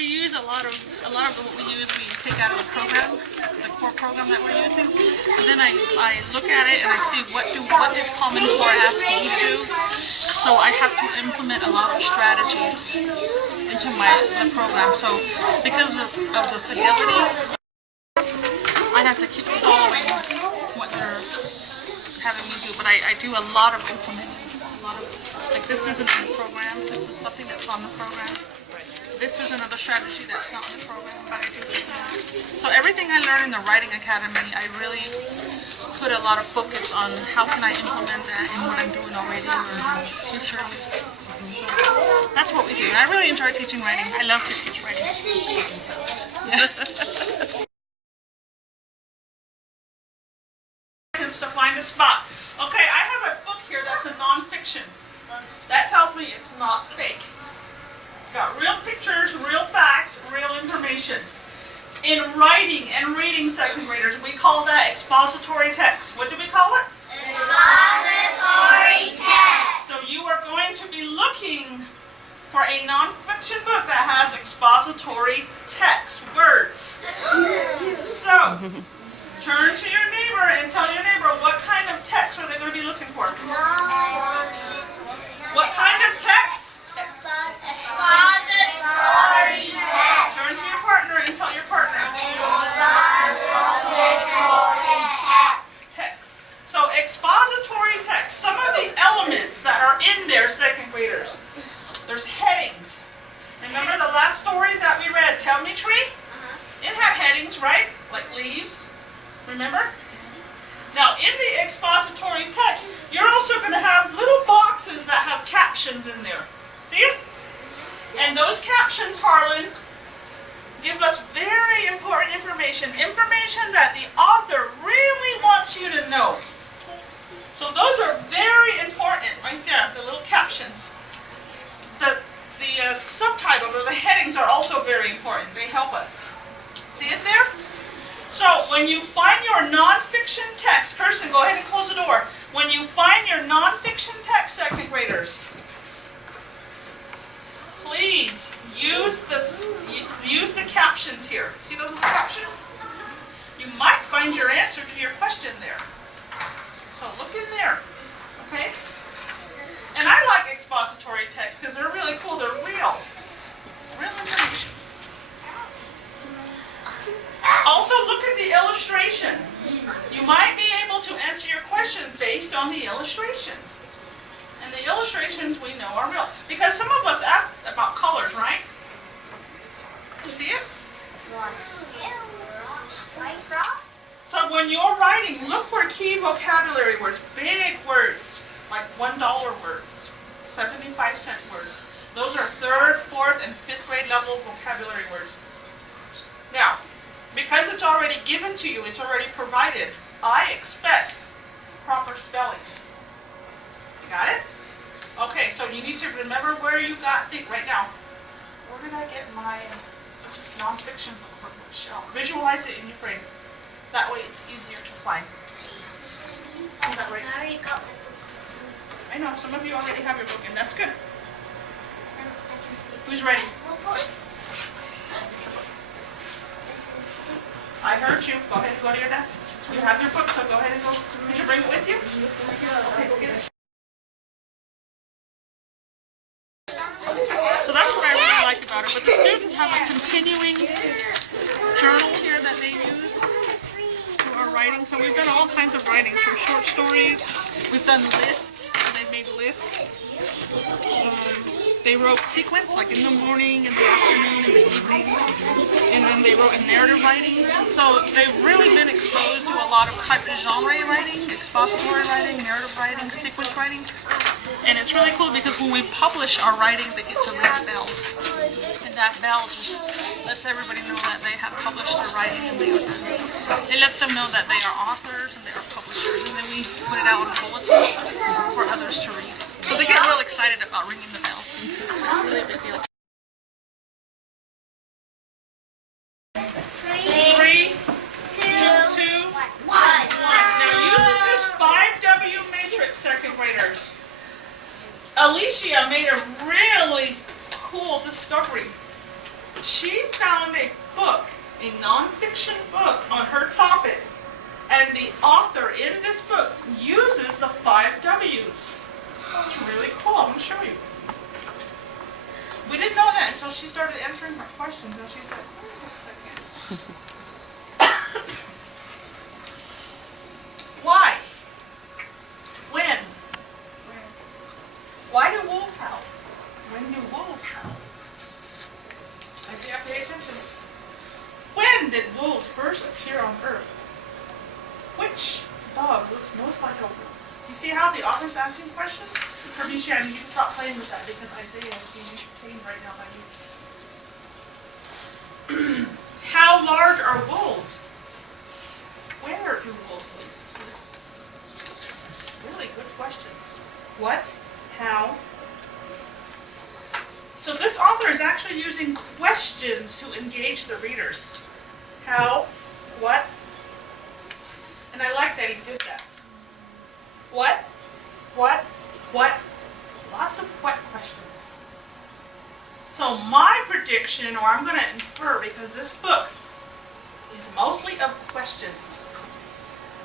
we use a lot of what we use. We take out of the program, the core program that we're using, and then I look at it and I see what is Common Core asking me to do. So I have to implement a lot of strategies into the program. So because of the fidelity, I have to keep following what they're having me do. But I do a lot of implementing. Like this isn't in the program. This is something that's on the program. This is another strategy that's not in the program, but I do it. So everything I learned in the Writing Academy, I really put a lot of focus on how can I implement that in what I'm doing already or future use. So that's what we do. And I really enjoy teaching writing. I love to teach writing. Yeah. To find a spot. Okay, I have a book here that's a nonfiction. That tells me it's not fake. It's got real pictures, real facts, real information. In writing and reading, second graders, we call that expository text. What do we call it? Expository text. So you are going to be looking for a nonfiction book that has expository text, words. So, turn to your neighbor and tell your neighbor what kind of text are they going to be looking for? What kind of text? Expository text. Turn to your partner and tell your partner. Expository text. So expository text, some of the elements that are in there, second graders. There's headings. Remember the last story that we read, Tell Me Tree? It had headings, right? Like leaves. Remember? Now in the expository text, you're also going to have little boxes that have captions in there. See it? And those captions, Harlan, give us very important information. Information that the author really wants you to know. So those are very important right there, the little captions. The subtitles or the headings are also very important. They help us. See it there? So when you find your nonfiction text, Kirsten, go ahead and close the door. When you find your nonfiction text, second graders, please use the captions here. See those little captions? You might find your answer to your question there. So look in there, okay? And I like expository text because they're really cool. They're real information. Also look at the illustration. You might be able to answer your question based on the illustration. And the illustrations we know are real. Because some of us asked about colors, right? See it? So when you're writing, look for key vocabulary words, big words, like $1 words, 75-cent words. Those are 3rd, 4th, and 5th grade level vocabulary words. Now, because it's already given to you, it's already provided, I expect proper spelling. You got it? Okay, so you need to remember where you think right now. Where did I get my nonfiction book from? Michelle? Visualize it in your brain. That way it's easier to find. Is that right? I know, some of you already have your book, and that's good. Who's ready? I heard you. Go ahead and go to your desk. You have your book, so go ahead and go. Did you bring it with you? Okay, go get it. So that's what I really like about it. But the students have a continuing journal here that they use for our writing. So we've done all kinds of writing, from short stories. We've done lists. They've made lists. They wrote sequence, like in the morning, in the afternoon, in the evening, and then they wrote in narrative writing. So they've really been exposed to a lot of genre writing, expository writing, narrative writing, sequence writing. And it's really cool because when we publish our writing, they get to ring a bell. And that bell just lets everybody know that they have published their writing and they are done. So it lets them know that they are authors and they are publishers. And then we put it out on a bulletin for others to read. So they get real excited about ringing the bell. It's really a big deal. 3, 2, 1. Now using this 5W matrix, second graders, Alicia made a really cool discovery. She found a book, a nonfiction book on her topic, and the author in this book uses the 5 W's. It's really cool. I'm going to show you. We didn't know that until she started answering her questions, and she said, wait a second. Why? When? Why do wolves howl? When do wolves howl? I see, I pay attention. When did wolves first appear on Earth? Which dog looks most like a wolf? You see how the author's asking questions? Hermisha, I need you to stop playing with that because Isaiah is being entertained right now by you. How large are wolves? Where do wolves live? Really good questions. What? How? So this author is actually using questions to engage the readers. How? What? And I like that he did that. What? What? What? Lots of what questions. So my prediction, or I'm going to infer, because this book is mostly of questions,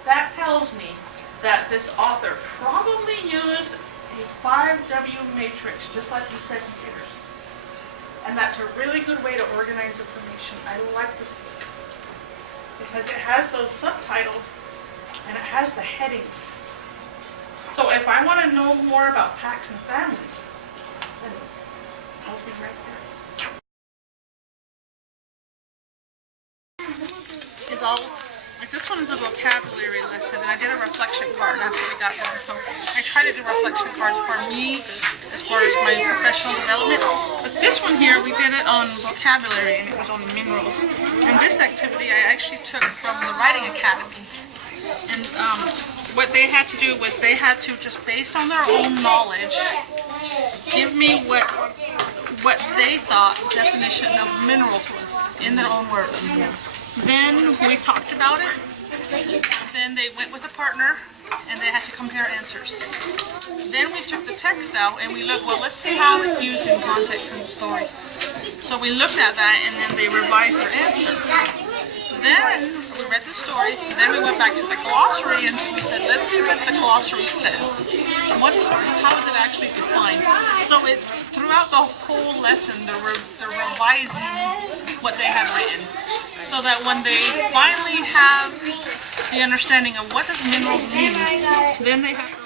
that tells me that this author probably used a 5W matrix, just like you said, computers. And that's a really good way to organize information. I like this book because it has those subtitles and it has the headings. So if I want to know more about packs and families, then it tells me right there. Is all like this one is a vocabulary lesson, and I did a reflection card after we got done. So I try to do reflection cards for me as far as my professional development. But this one here, we did it on vocabulary, and it was on minerals. And this activity I actually took from the Writing Academy. And what they had to do was they had to, just based on their own knowledge, give me what they thought the definition of minerals was in their own words. Then we talked about it. Then they went with a partner and they had to compare answers. Then we took the text out and we looked, well, let's see how it's used in context in the story. So we looked at that and then they revised their answer. Then we read the story, then we went back to the glossary and we said, let's see what the glossary says. How is it actually defined? So it's throughout the whole lesson, they're revising what they have written. So that when they finally have the understanding of what does minerals mean, then they have to